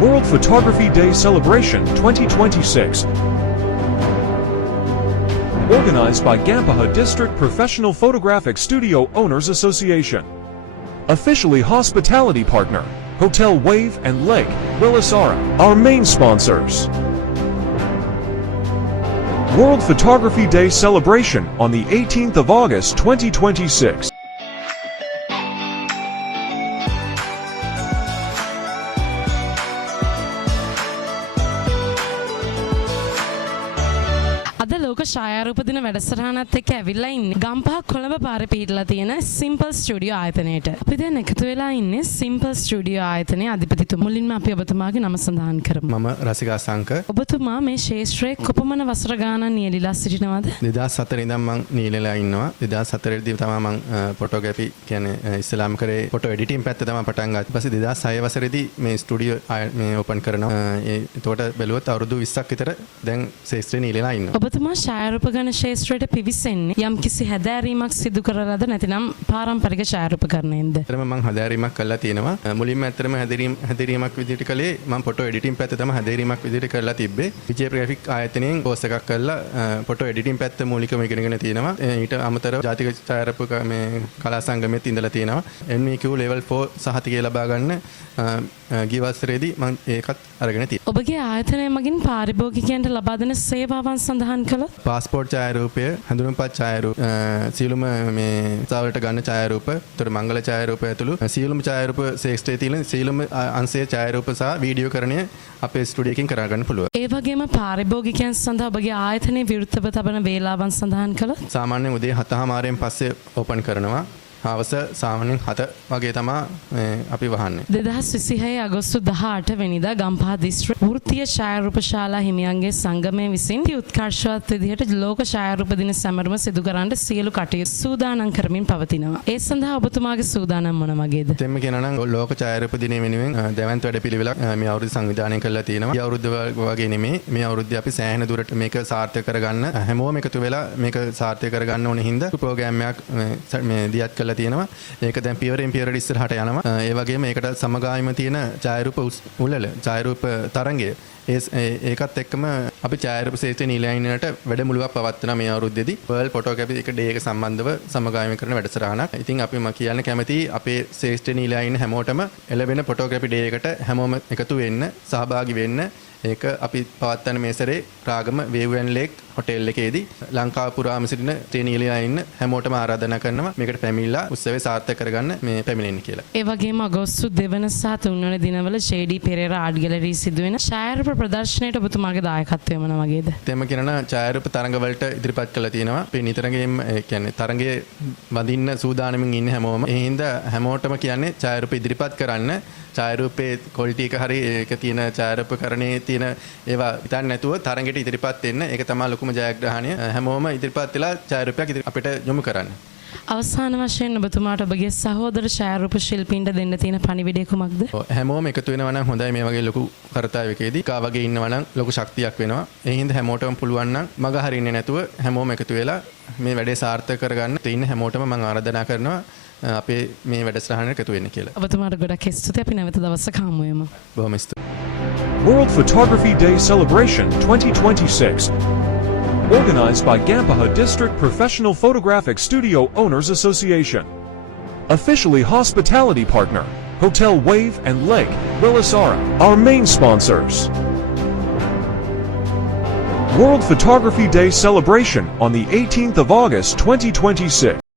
World Photography Day Celebration 2026. Organized by Gampaha District Professional Photographic Studio Owners Association. Officially hospitality partner, Hotel Wave and Lake, Willisara, our main sponsors. World Photography Day celebration on the 18th of August 2026. අද ලෝක ඡායාරූප දින වැඩසටහනත් එක්ක ඇවිල්ලා ඉන්නේ ගම්පහ කොළඹ පාරේ පිහිටලා තියෙන සිම්පල් ස්ටුඩියෝ ආයතනයේට. අපි දැන් එකතු වෙලා ඉන්නේ සිම්පල් ස්ටුඩියෝ ආයතනයේ අධිපතිතුමා. මුලින්ම අපි ඔබතුමාගේ නම සඳහන් කරමු. මම රසිකා සංක. ඔබතුමා මේ ශාස්ත්‍රයේ කොපමණ වසර ගානක් නියැලීලා සිටිනවද? 2004 ඉඳන් මම නියැලලා ඉන්නවා. 2004 දී තමයි මම ෆොටෝග්‍රැෆි කියන්නේ ඉස්ලාම් කරේ ෆොටෝ එඩිටින් පැත්ත තමයි පටන් ගත්තේ. ඊපස්සේ 2006 වසරේදී මේ ස්ටුඩියෝ මේ ඕපන් කරනවා. ඒකට බැලුවොත් අවුරුදු 20ක් විතර දැන් ශාස්ත්‍රයේ නියැලලා ඉන්නවා. ඔබතුමා ඡායාරූප ගණ ශාස්ත්‍රයට පිවිසෙන්නේ යම් කිසි හැදෑරීමක් සිදු කරලාද නැතිනම් පාරම්පරික ඡායාරූපකරණයෙන්ද? ඇත්තටම මම හැදෑරීමක් කළා තියෙනවා. මුලින්ම ඇත්තටම හැදෑරීමක් විදිහට කළේ මම ෆොටෝ එඩිටින් පැත්ත තමයි හැදෑරීමක් විදිහට කරලා තිබ්බේ. විජේ ග්‍රැෆික් ආයතනයෙන් කෝස් එකක් කරලා ෆොටෝ එඩිටින් පැත්ත මූලිකව ඉගෙනගෙන තියෙනවා. ඊට අමතරව ජාතික ඡායාරූපක මේ කලා සංගමෙත් ඉඳලා තියෙනවා. NVQ level 4 සහතිකය ලබා ගන්න ගිය වසරේදී මම ඒකත් අරගෙන තියෙනවා. ඔබගේ ආයතනය මගින් පාරිභෝගිකයන්ට ලබා දෙන සේවාවන් සඳහන් කළොත් පාස්පෝර්ට් ඡායාරූපය, හැඳුනුම්පත් ඡායාරූප, සියලුම මේ උත්සවවලට ගන්න ඡායාරූප, ඒතර මංගල ඡායාරූප ඇතුළු සියලුම ඡායාරූප ශේෂ්ඨයේ තියෙන සියලුම අංශයේ ඡායාරූප සහ වීඩියෝකරණය අපේ ස්ටුඩියෝ එකකින් කරා ගන්න පුළුවන්. ඒ වගේම පාරිභෝගිකයන් සඳහා ඔබගේ ආයතනයේ විවෘතව තබන වේලාවන් සඳහන් කළොත් සාමාන්‍යයෙන් උදේ 7:00 පස්සේ ඕපන් කරනවා. හවස සාමාන්‍යයෙන් 7 වගේ තමයි අපි වහන්නේ. 2026 අගෝස්තු 18 වෙනිදා ගම්පහ දිස්ත්‍රික් වෘත්තීය ඡායාරූප ශාලා හිමියන්ගේ සංගමය විසින් උත්කර්ෂවත් විදිහට ලෝක ඡායාරූප දින සැමරුම සිදු කරන්න සියලු කටයුතු සූදානම් කරමින් පවතිනවා. ඒ සඳහා ඔබතුමාගේ සූදානම් මොන වගේද? දෙන්න කියනවා නම් ලෝක ඡායාරූප දිනය වෙනුවෙන් දැවැන්ත වැඩපිළිවෙලක් මේ අවුරුද්ද සංවිධානය කරලා තියෙනවා. මේ අවුරුද්ද වගේ නෙමෙයි. මේ අවුරුද්දේ අපි සෑහෙන දුරට මේක සාර්ථක කරගන්න හැමෝම එකතු වෙලා මේක සාර්ථක කරගන්න ඕන හින්දා ප්‍රෝග්‍රෑම් එකක් මේ දියත් කරලා තියෙනවා. ඒක දැන් පියවරෙන් පියවරට ඉස්සරහට යනවා. ඒ වගේම ඒකට සමගාමීව තියෙන ඡායාරූප උළෙල ඡායාරූප තරංගය ඒකත් එක්කම අපි ඡායාරූප ශේෂ්ත්‍රයේ නිලයිනට වැඩමුළුවක් පවත්වනවා මේ අවුරුද්දේදී. වර්ල්ඩ් ෆොටෝග්‍රැෆි එක ඩේ එක සම්බන්ධව සමගාමීව කරන වැඩසටහනක්. ඉතින් අපි කියන්න කැමතියි අපේ ශේෂ්ත්‍රයේ නිලයින හැමෝටම එළවෙන ෆොටෝග්‍රැෆි ඩේ එකට හැමෝම එකතු වෙන්න, සහභාගී වෙන්න. ඒක අපි පවත්වන මේ සැරේ Ragama wave and lake hotel එකේදී ලංකාව පුරාම සිටින ට්‍රේනීලියා ඉන්න හැමෝටම ආරාධනා කරනවා මේකට පැමිණලා උත්සවය සාර්ථක කරගන්න මේ පැමිණෙන්න කියලා. ඒ වගේම අගෝස්තු 2 වන සහ 3 වන දිනවල JD පෙරේරා ආර්ට් ගැලරි සිදුවෙන ඡායාරූප ප්‍රදර්ශනයට ඔබතුමාගේ දායකත්වය මොන වගේද? තේම කියනවා ඡායාරූප තරඟ වලට ඉදිරිපත් කරලා තියෙනවා. අපි නිතරගෙම කියන්නේ තරඟයේ වඳින්න සූදානමින් ඉන්න හැමෝම. ඒ හින්දා හැමෝටම කියන්නේ ඡායාරූප ඉදිරිපත් කරන්න. ඡායාරූපේ ක්වොලිටි එක හරි ඒක තියෙන ඡායාරූපකරණයේ තියෙන ඒවා හිතන්න නැතුව තරඟයට ඉදිරිපත් වෙන්න. ඒක තමයි ලොකුම ජයග්‍රහණය. හැමෝම ඉදිරිපත් වෙලා ඡායාරූපයක් අපිට යොමු කරන්න. අවසාන වශයෙන් ඔබතුමාට ඔබගේ සහෝදර ඡායාරූප ශිල්පීන්ට දෙන්න තියෙන පණිවිඩය කුමක්ද? හැමෝම එකතු වෙනවා නම් හොඳයි මේ වගේ ලොකු කරතවයකදී. කා වගේ ඉන්නවා නම් ලොකු ශක්තියක් වෙනවා. ඒ හින්දා හැමෝටම පුළුවන් නම් මග හරින්නේ නැතුව හැමෝම එකතු වෙලා මේ වැඩේ සාර්ථක කරගන්න තියෙන හැමෝටම මම ආරාධනා කරනවා අපේ මේ වැඩසටහනට එකතු වෙන්න කියලා. ඔබතුමාට ගොඩක් ස්තුතියි. අපි නැවත දවසක හමු වෙමු. බොහොම ස්තුතියි. World Photography Day Celebration 2026. Organized by Gampaha District Professional Photographic Studio Owners Association. Officially hospitality partner, Hotel Wave and Lake, Willisara, our main sponsors. World Photography Day celebration on the 18th of August 2026.